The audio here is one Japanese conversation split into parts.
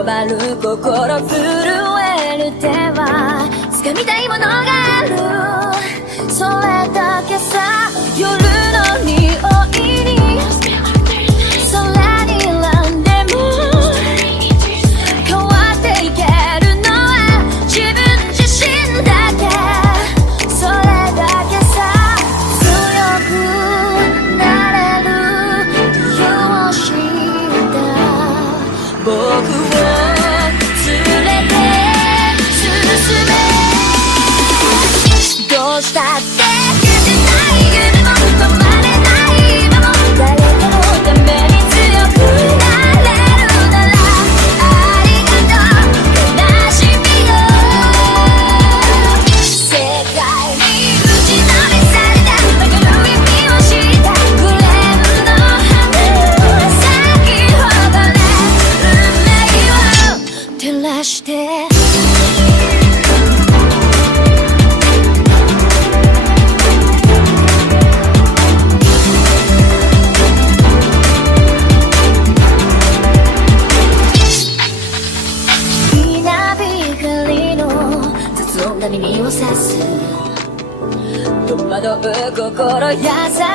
わばる心震える手は掴みたいものがある、それだけさ。夜の匂いに空に選んでも変わっていけるのは自分自身だけ、それだけさ。強くなれる理由を知った僕を連れて進め、どうしたって消せない夢も止まれない今も、誰かのために強くなれるならありがとう悲しみよ。世界に打ちのめされた曲の意味を知ったグレーの花を咲き誇れ運命を照らして、耳を刺す戸惑う心優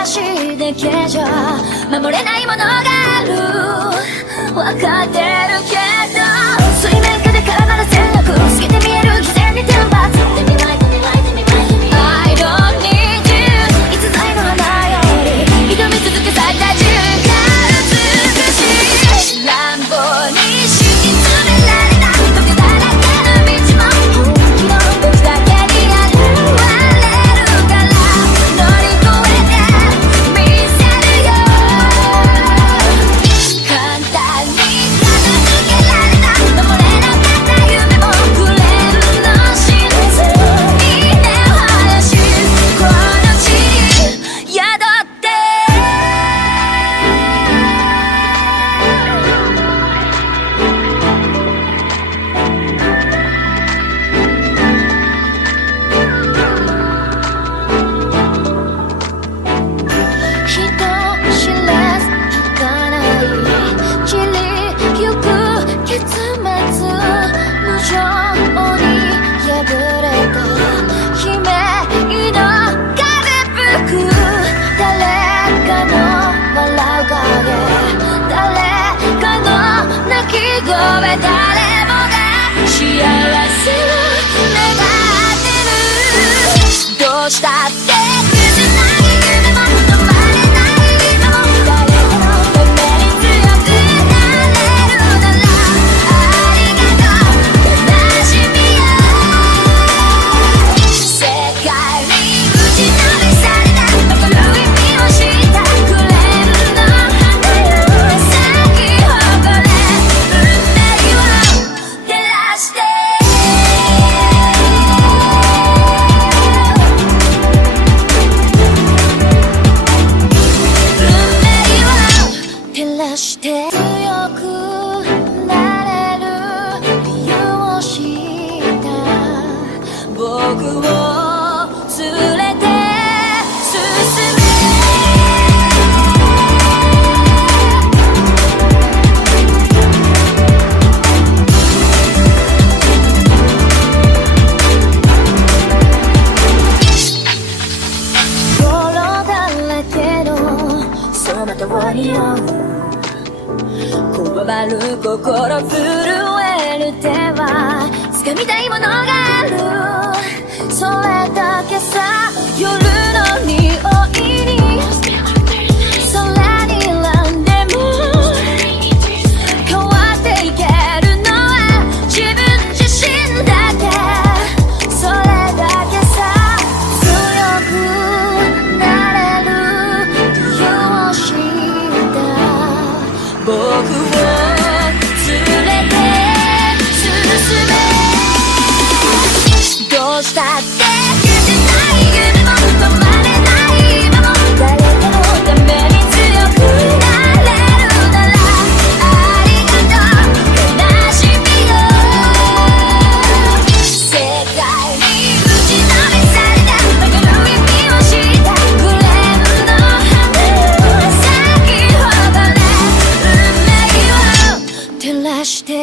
しいだけじゃ守れないものがある、分かってるけど水面下で絡まる戦略透けて見える偽善に天罰 I don't need you いつぞやの花より挑み続け咲いた自分が美しい乱暴に敷き詰められた時だらけの道もどうしたって崩せない夢も止まれない今も、誰かのために強くなれるならありがとう悲しみよ。世界に打ちのめされた残る意味を知ったグレーの花を咲き誇れ運命を照らして、強くなれる理由を知った僕を連れて進め、泥だらけのその通りをこわばる心震える手は掴みたいものがある、それだけさ。夜の匂いに空に選んでも変わっていけるのは自分自身だけ、それだけさ。強くなれる理由を知った僕を連れて進め、どうしたって消せない夢も止まれない今も、誰かのために強くなれるならありがとう悲しみよ。世界に打ちのめされた残る意味を知ったグレーの花を咲き誇れ運命を照らして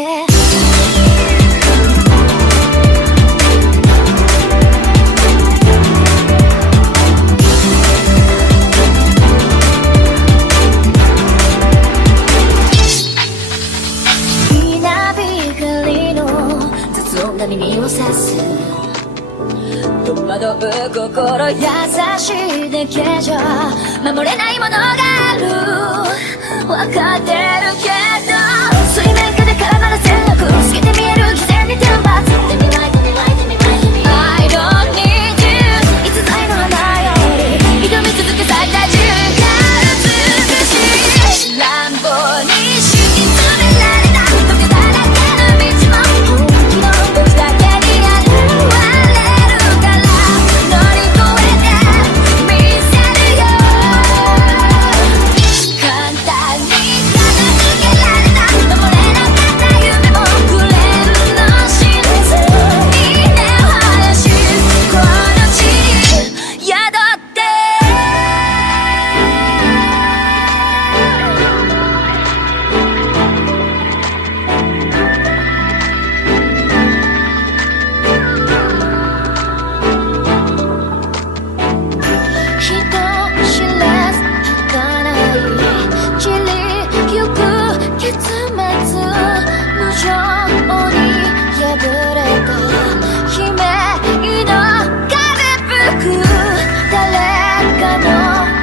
た耳をさす戸惑う心優しいだけじゃ守れないものがある分かってるけど水面下で絡まる戦略透けて見える偽善に天罰 Let me lie, let me lie, let me lie, let me lie I don't need you 逸材の花より挑み続け咲いた瞬間美しい乱暴に敷き詰められた溶けただけの道も本気の僕だけに現れるから乗り越えてみせるよ簡単に片付けられた守れなかった夢もフレンド知らずに根を生やしこの地に宿って人知れず儚い散りゆく結末無情に破れた悲鳴の風吹く誰かの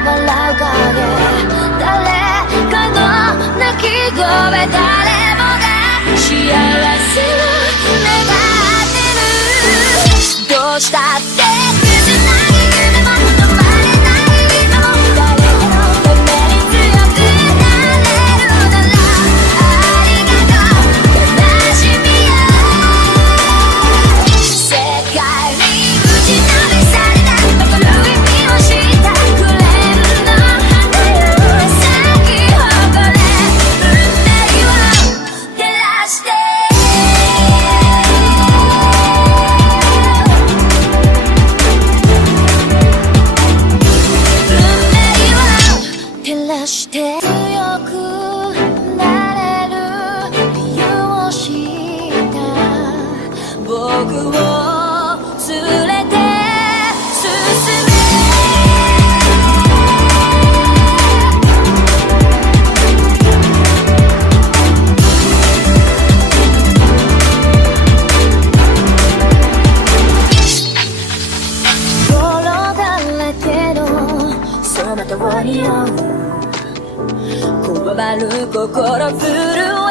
笑う影誰かの泣き声誰もが幸せを願ってるどうしたって崩れない夢も止まれない今も誰かのために強くなれるならありがとう悲しみよ世界に打ちのめされた残る意味を知った紅の花よ咲き誇れ運命を照らして照らして強くなれる理由を知った僕を連れて進め転がらけのその通りよこわばる心震え